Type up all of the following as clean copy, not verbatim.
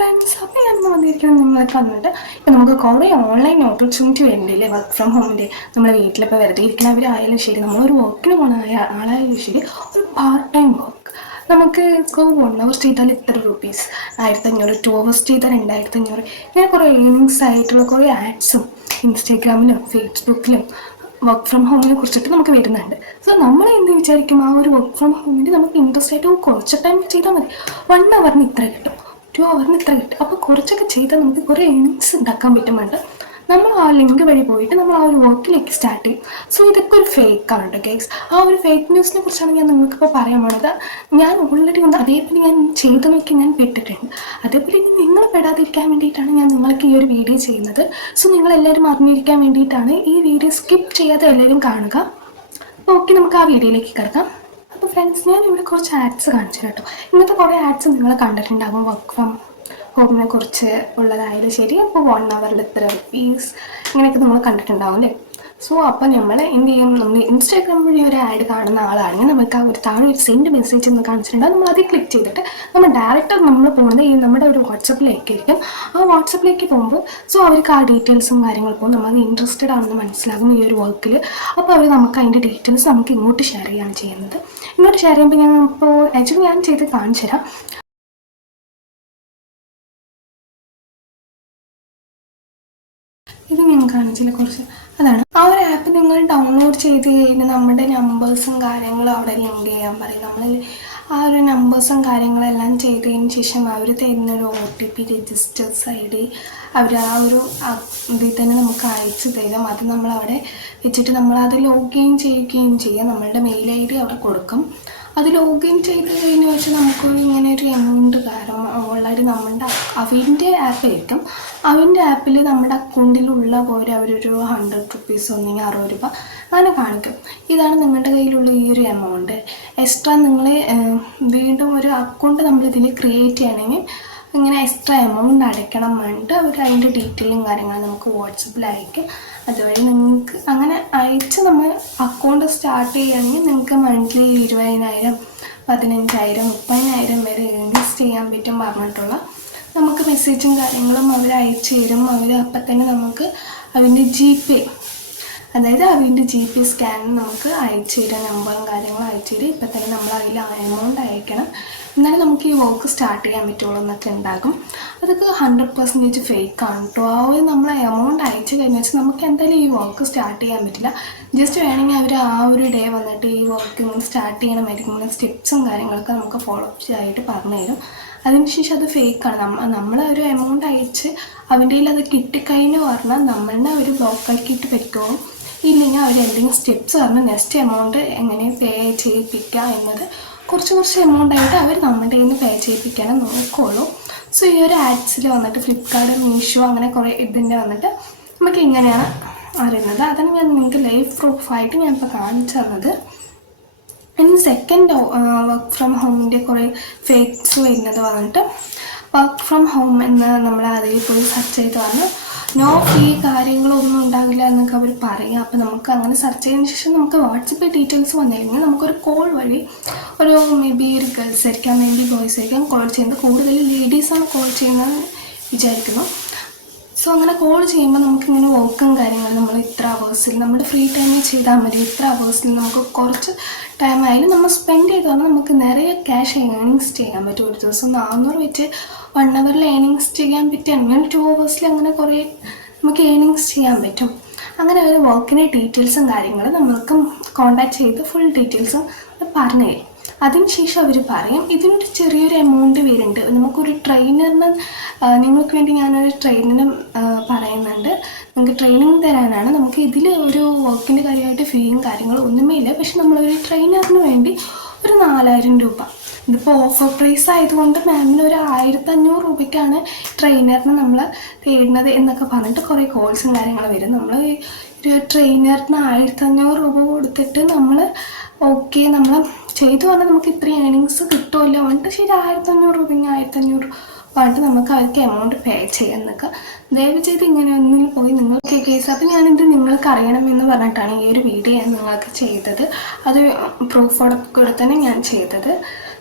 Friends, അപ്പോൾ ഞാൻ വന്നിരിക്കുന്നത് നിങ്ങൾക്ക് വന്നിട്ട് ഇപ്പം നമുക്ക് കുറേ ഓൺലൈൻ ഓപ്പർച്യൂണിറ്റി വരുന്നില്ലേ? വർക്ക് ഫ്രം ഹോമിൻ്റെ നമ്മുടെ വീട്ടിലിപ്പോൾ വെറുതെ ഇരിക്കുന്നവരായാലും ശരി, നമ്മളൊരു വർക്കിന് പോകുന്ന ആളായാലും ശരി, ഒരു പാർട്ട് ടൈം വർക്ക് നമുക്ക് ഇപ്പോൾ 1 hour ചെയ്താൽ ഇത്ര റുപ്പീസ്, 1500, 2 hours ചെയ്താൽ 2500, ഇങ്ങനെ കുറേ ഏണിങ്സ് ആയിട്ടുള്ള കുറേ ആഡ്സും ഇൻസ്റ്റാഗ്രാമിലും ഫേസ്ബുക്കിലും വർക്ക് ഫ്രം ഹോമിനെ കുറിച്ചിട്ട് നമുക്ക് വരുന്നുണ്ട്. സോ നമ്മൾ എന്ത് വിചാരിക്കും, ആ ഒരു വർക്ക് ഫ്രം ഹോമിന് നമുക്ക് ഇൻട്രസ്റ്റ് ആയിട്ട് കുറച്ച് ടൈം ചെയ്താൽ മതി, 1 hourന് ഇത്ര കിട്ടും, 2 hourന് ഇത്ര കിട്ടും. അപ്പോൾ കുറച്ചൊക്കെ ചെയ്താൽ നമുക്ക് കുറേ ഏണിങ്സ് ഉണ്ടാക്കാൻ പറ്റുന്നുണ്ട്. നമ്മൾ ആ ലിങ്ക് വഴി പോയിട്ട് നമ്മൾ ആ ഒരു വർക്കിലേക്ക് സ്റ്റാർട്ട് ചെയ്യും. സോ ഇതൊക്കെ ഒരു ഫേക്കാണ് കേട്ടോ ഗൈസ്. ആ ഒരു ഫേക്ക് ന്യൂസിനെ കുറിച്ചാണ് ഞാൻ നിങ്ങൾക്കിപ്പോൾ പറയാൻ പോണത്. ഞാൻ ഓൾറെഡി അതേപോലെ ഞാൻ ചെയ്ത് നോക്കി ഞാൻ പെട്ടിട്ടുണ്ട്. അതേപോലെ ഇനി നിങ്ങൾ പെടാതിരിക്കാൻ വേണ്ടിയിട്ടാണ് ഞാൻ നിങ്ങൾക്ക് ഈ ഒരു വീഡിയോ ചെയ്യുന്നത്. സോ നിങ്ങളെല്ലാവരും അറിഞ്ഞിരിക്കാൻ വേണ്ടിയിട്ടാണ് ഈ വീഡിയോ സ്കിപ്പ് ചെയ്യാതെ എല്ലാവരും കാണുക. അപ്പോൾ ഓക്കെ, നമുക്ക് ആ വീഡിയോയിലേക്ക് കിടക്കാം. അപ്പോൾ ഫ്രണ്ട്സ്, ഞാൻ ഇവിടെ കുറച്ച് ആഡ്സ് കാണിച്ചു കേട്ടോ. ഇങ്ങനത്തെ കുറേ ആഡ്സ് നിങ്ങൾ കണ്ടിട്ടുണ്ടാകും വർക്ക് ഫ്രം ഹോമിനെ കുറിച്ച് ഉള്ളതായാലും ശരി. അപ്പോൾ 1 hourൽ ഇത്ര റുപ്പീസ് ഇങ്ങനെയൊക്കെ നമ്മൾ കണ്ടിട്ടുണ്ടാവും അല്ലേ? സോ അപ്പോൾ നമ്മൾ എന്ത് ചെയ്യും, നമ്മൾ ഇൻസ്റ്റാഗ്രാം വഴി ഒരു ആഡ് കാണുന്ന ആളാണെങ്കിൽ നമുക്ക് ആ ഒരു താഴെ ഒരു സെൻഡ് മെസ്സേജ് എന്ന് കാണിച്ചിട്ടുണ്ടാകും. നമ്മൾ അതിൽ ക്ലിക്ക് ചെയ്തിട്ട് നമ്മൾ ഡയറക്റ്റ് നമ്മൾ പോകുന്നത് ഈ നമ്മുടെ ഒരു വാട്സപ്പിലേക്കായിരിക്കും. ആ വാട്സപ്പിലേക്ക് പോകുമ്പോൾ സോ അവർക്ക് ആ ഡീറ്റെയിൽസും കാര്യങ്ങൾക്കും നമ്മൾ ഇൻട്രസ്റ്റഡ് ആണെന്ന് മനസ്സിലാകും ഈ ഒരു വർക്കിൽ. അപ്പോൾ അവർ നമുക്ക് അതിൻ്റെ ഡീറ്റെയിൽസ് നമുക്ക് ഇങ്ങോട്ട് ഷെയർ ചെയ്യുകയാണ് ചെയ്യുന്നത്. ഇങ്ങോട്ട് ഷെയർ ചെയ്യുമ്പോൾ ഞാൻ ഇപ്പോൾ ആക്ച്വലി ഞാൻ ചെയ്ത് കാണിച്ചു തരാം. ഇത് ഞാൻ കാണിച്ചില്ല കുറച്ച്, അതാണ് ആ ഒരു ആപ്പ് നിങ്ങൾ ഡൗൺലോഡ് ചെയ്ത് കഴിഞ്ഞാൽ നമ്മുടെ നമ്പേഴ്സും കാര്യങ്ങളും അവിടെ ലിങ്ക് ചെയ്യാൻ പറയും. നമ്മൾ ആ ഒരു നമ്പേഴ്സും കാര്യങ്ങളെല്ലാം ചെയ്തതിന് ശേഷം അവർ തരുന്നൊരു OTP രജിസ്റ്റേഴ്സ് ID അവർ ആ ഒരു ഇതിൽ തന്നെ നമുക്ക് അയച്ചു തരും. അത് നമ്മളവിടെ വെച്ചിട്ട് നമ്മളത് ലോഗിൻ ചെയ്യുകയും ചെയ്യാം. നമ്മളുടെ മെയിൽ ID അവിടെ കൊടുക്കും. അത് ലോഗിൻ ചെയ്ത് കഴിഞ്ഞ് വെച്ചാൽ നമുക്കൊരു ഇങ്ങനെ ഒരു എമൗണ്ട് കാരണം ഓൾറെഡി നമ്മുടെ അവൻ്റെ ആപ്പായിരിക്കും. അവൻ്റെ ആപ്പിൽ നമ്മുടെ അക്കൗണ്ടിലുള്ള പോലെ അവരൊരു 100 റുപ്പീസ് ഒന്നെങ്കിൽ 60 രൂപ അങ്ങനെ കാണിക്കും. ഇതാണ് നിങ്ങളുടെ കയ്യിലുള്ള ഈ ഒരു എമൗണ്ട്. എക്സ്ട്രാ നിങ്ങൾ വീണ്ടും ഒരു അക്കൗണ്ട് നമ്മളിതിൽ ക്രിയേറ്റ് ചെയ്യണമെങ്കിൽ ഇങ്ങനെ എക്സ്ട്രാ എമൗണ്ട് അടയ്ക്കണം വേണ്ടിയിട്ട് അവർ അതിൻ്റെ ഡീറ്റെയിലും കാര്യങ്ങളും നമുക്ക് വാട്സപ്പിൽ അയക്കും. അതുവഴി നിങ്ങൾക്ക് അങ്ങനെ അയച്ച് നമ്മൾ അക്കൗണ്ട് സ്റ്റാർട്ട് ചെയ്യുകയാണെങ്കിൽ നിങ്ങൾക്ക് മന്ത്ലി 20,000, 15,000, 30,000 വരെ ഇൻവെസ്റ്റ് ചെയ്യാൻ പറ്റും പറഞ്ഞിട്ടുള്ള നമുക്ക് മെസ്സേജും കാര്യങ്ങളും അവർ അയച്ചു തരും. അവർ അപ്പം തന്നെ നമുക്ക് അവൻ്റെ GPay, അതായത് അവൻ്റെ GPay സ്കാൻ നമുക്ക് അയച്ചു തരാം. നമ്പറും കാര്യങ്ങളും അയച്ചു തരും. ഇപ്പം തന്നെ നമ്മൾ അതിൽ എമൗണ്ട് അയക്കണം, എന്നാലും നമുക്ക് ഈ വർക്ക് സ്റ്റാർട്ട് ചെയ്യാൻ പറ്റുള്ളൂ എന്നൊക്കെ ഉണ്ടാകും. അതൊക്കെ 100% ഫേക്കാണ് കേട്ടോ. ആ ഒരു നമ്മൾ എമൗണ്ട് അയച്ചു കഴിഞ്ഞാൽ വെച്ചാൽ നമുക്ക് എന്തായാലും ഈ വർക്ക് സ്റ്റാർട്ട് ചെയ്യാൻ പറ്റില്ല. ജസ്റ്റ് വേണമെങ്കിൽ അവർ ആ ഒരു ഡേ വന്നിട്ട് ഈ വർക്ക് ഇങ്ങനെ സ്റ്റാർട്ട് ചെയ്യണമായിരിക്കും സ്റ്റെപ്സും കാര്യങ്ങളൊക്കെ നമുക്ക് ഫോളോ അപ്പ് ആയിട്ട് പറഞ്ഞു തരും. അതിനുശേഷം അത് ഫേക്കാണ്. നമ്മൾ ഒരു എമൗണ്ട് അയച്ച് അവൻ്റെ കയ്യിൽ അത് കിട്ടിക്കഴിഞ്ഞ് പറഞ്ഞാൽ നമ്മളുടെ ഒരു ബ്ലോക്കാക്കിയിട്ട് പറ്റുമോ ഇല്ലെങ്കിൽ അവർ എന്തെങ്കിലും സ്റ്റെപ്സ് പറഞ്ഞാൽ നെക്സ്റ്റ് എമൗണ്ട് എങ്ങനെ പേ ചെയ്യിപ്പിക്കുക എന്നത് കുറച്ച് എമൗണ്ട് ആയിട്ട് അവർ നമ്മുടെ കയ്യിൽ നിന്ന് പേ ചെയ്യിപ്പിക്കാനേ നോക്കുകയുള്ളൂ. സോ ഈ ഒരു ആഡ്സിൽ വന്നിട്ട് ഫ്ലിപ്കാർട്ട്, മീഷോ അങ്ങനെ കുറേ ഇതിൻ്റെ വന്നിട്ട് നമുക്ക് ഇങ്ങനെയാണ് അറിയുന്നത്. അതാണ് ഞാൻ നിങ്ങൾക്ക് ലൈവ് പ്രൂഫായിട്ട് ഞാൻ ഇപ്പോൾ കാണിച്ചു തന്നത്. ഇനി സെക്കൻഡ് വർക്ക് ഫ്രം ഹോമിൻ്റെ കുറേ ഫേക്സ് വരുന്നത് വന്നിട്ട് വർക്ക് ഫ്രം ഹോം എന്ന് നമ്മൾ അതിൽ പോയി സെർച്ച് ചെയ്ത് വന്ന് നോ ഫീ കാര്യങ്ങളൊന്നും ഉണ്ടാവില്ല എന്നൊക്കെ അവർ പറയും. അപ്പോൾ നമുക്ക് അങ്ങനെ സെർച്ച് ചെയ്തതിന് ശേഷം നമുക്ക് വാട്സപ്പിൽ ഡീറ്റെയിൽസ് വന്നിരുന്നെങ്കിൽ നമുക്കൊരു കോൾ വഴി ഒരു മേ ബി ഒരു ഗേൾസ് ആയിരിക്കാം, മേ ബി ബോയ്സ് ആയിരിക്കാം കോൾ ചെയ്യുന്നത്. കൂടുതൽ ലേഡീസാണ് കോൾ ചെയ്യുന്നത് വിചാരിക്കുന്നു. സോ അങ്ങനെ കോൾ ചെയ്യുമ്പോൾ നമുക്കിങ്ങനെ വർക്കും കാര്യങ്ങളും നമ്മൾ ഇത്ര അവേഴ്സിൽ നമ്മുടെ ഫ്രീ ടൈമിൽ ചെയ്താൽ മതി. ഇത്ര അവേഴ്സിൽ നമുക്ക് കുറച്ച് ടൈം ആയാലും നമ്മൾ സ്പെൻഡ് ചെയ്ത് പറഞ്ഞാൽ നമുക്ക് നിറയെ ക്യാഷ് ഏണിങ്സ് ചെയ്യാൻ പറ്റും. ഒരു ദിവസം 400 വെച്ച് 1 hourൽ ഏണിങ്സ് ചെയ്യാൻ പറ്റുകയാണെങ്കിൽ 2 hours അങ്ങനെ കുറേ നമുക്ക് ഏണിങ്സ് ചെയ്യാൻ പറ്റും. അങ്ങനെ ഒരു വർക്കിൻ്റെ ഡീറ്റെയിൽസും കാര്യങ്ങളും നമ്മൾക്ക് കോൺടാക്ട് ചെയ്ത് ഫുൾ ഡീറ്റെയിൽസും പറഞ്ഞു തരും. അതിനുശേഷം അവർ പറയും ഇതിനൊരു ചെറിയൊരു എമൗണ്ട് വരുന്നുണ്ട്. നമുക്കൊരു ട്രെയിനറിന് നിങ്ങൾക്ക് വേണ്ടി ഞാനൊരു ട്രെയിനറിന് പറയുന്നുണ്ട്. നിങ്ങൾക്ക് ട്രെയിനിങ് തരാനാണ്. നമുക്ക് ഇതിൽ ഒരു വർക്കിൻ്റെ കാര്യമായിട്ട് ഫീയും കാര്യങ്ങളും ഒന്നുമേ ഇല്ല. പക്ഷെ നമ്മളൊരു ട്രെയിനറിന് വേണ്ടി ഒരു 4,000 രൂപ, ഇതിപ്പോൾ ഓഫർ പ്രൈസ് ആയതുകൊണ്ട് മാമിന് ഒരു 1,500 രൂപയ്ക്കാണ് ട്രെയിനറിന് നമ്മൾ തേടുന്നത് എന്നൊക്കെ പറഞ്ഞിട്ട് കുറേ കോഴ്സും കാര്യങ്ങളും വരും. നമ്മൾ ഒരു ട്രെയിനറിന് 1,500 രൂപ കൊടുത്തിട്ട് നമ്മൾ ഓക്കെ നമ്മൾ ചെയ്തു പറഞ്ഞാൽ നമുക്ക് ഇത്രയും ഏണിങ്സ് കിട്ടുമല്ലോ പറഞ്ഞിട്ട് ശരി 1,500 രൂപ 1,500 പറഞ്ഞിട്ട് നമുക്ക് അവർക്ക് എമൗണ്ട് പേ ചെയ്യാമെന്നൊക്കെ. ദയവ് ചെയ്ത് ഇങ്ങനെ ഒന്നിൽ പോയി നിങ്ങൾക്ക് കേസ്. അപ്പോൾ ഞാനിത് നിങ്ങൾക്ക് അറിയണമെന്ന് പറഞ്ഞിട്ടാണ് ഈ ഒരു വീഡിയോ ഞാൻ നിങ്ങൾക്ക് ചെയ്തത്. അത് പ്രൂഫോടെ കൂടെ തന്നെ ഞാൻ ചെയ്തത്.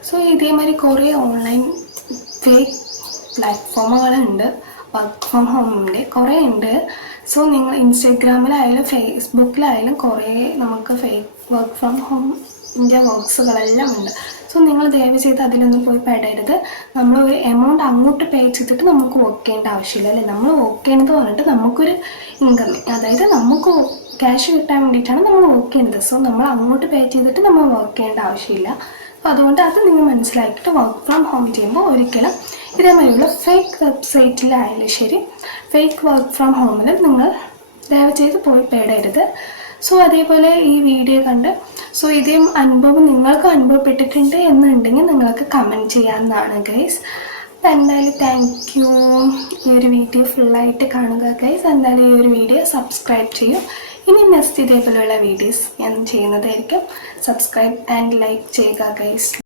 സോ ഇതേമാതിരി കുറേ ഓൺലൈൻ ഫേക്ക് പ്ലാറ്റ്ഫോമുകളുണ്ട്, വർക്ക് ഫ്രം ഹോമിൻ്റെ കുറേ ഉണ്ട്. സോ നിങ്ങൾ ഇൻസ്റ്റഗ്രാമിലായാലും ഫേസ്ബുക്കിലായാലും കുറേ നമുക്ക് വർക്ക് ഫ്രം ഹോമിൻ്റെ വർക്ക്സുകളെല്ലാം ഉണ്ട്. സോ നിങ്ങൾ ദയവ് ചെയ്ത് അതിലൊന്നും പോയി പെടരുത്. നമ്മൾ ഒരു എമൗണ്ട് അങ്ങോട്ട് പേ ചെയ്തിട്ട് നമുക്ക് വർക്ക് ചെയ്യേണ്ട ആവശ്യമില്ല അല്ലേ. നമ്മൾ വർക്ക് ചെയ്യണമെന്ന് പറഞ്ഞിട്ട് നമുക്കൊരു ഇൻകം, അതായത് നമുക്ക് ക്യാഷ് കിട്ടാൻ വേണ്ടിയിട്ടാണ് നമ്മൾ വർക്ക് ചെയ്യുന്നത്. സോ നമ്മൾ അങ്ങോട്ട് പേ ചെയ്തിട്ട് നമ്മൾ വർക്ക് ചെയ്യേണ്ട ആവശ്യമില്ല. അപ്പോൾ അതുകൊണ്ട് അത് നിങ്ങൾ മനസ്സിലാക്കിയിട്ട് വർക്ക് ഫ്രം ഹോം ചെയ്യുമ്പോൾ ഒരിക്കലും ഇതേമാതിരിയുള്ള ഫേക്ക് വെബ്സൈറ്റിലായാലും ശരി, ഫേക്ക് വർക്ക് ഫ്രം ഹോമിലും നിങ്ങൾ ദയവ് ചെയ്ത് പോയി പേടരുത്. സോ അതേപോലെ ഈ വീഡിയോ കണ്ട് ഇതേ അനുഭവം നിങ്ങൾക്ക് അനുഭവപ്പെട്ടിട്ടുണ്ട് എന്നുണ്ടെങ്കിൽ നിങ്ങൾക്ക് കമൻറ്റ് ചെയ്യാവുന്നതാണ് ഗൈസ്. അപ്പോൾ എന്തായാലും താങ്ക് യു. ഈ ഒരു വീഡിയോ ഫുള്ളായിട്ട് കാണുക ഗൈസ്. എന്തായാലും ഈ ഒരു വീഡിയോ സബ്സ്ക്രൈബ് ചെയ്യും. ഇനി നെക്സ്റ്റ് ഇതേപോലെയുള്ള വീഡിയോസ് ഞാൻ ചെയ്യുന്നതായിരിക്കും. സബ്സ്ക്രൈബ് ആൻഡ് ലൈക്ക് ചെയ്യുക ഗൈസ്.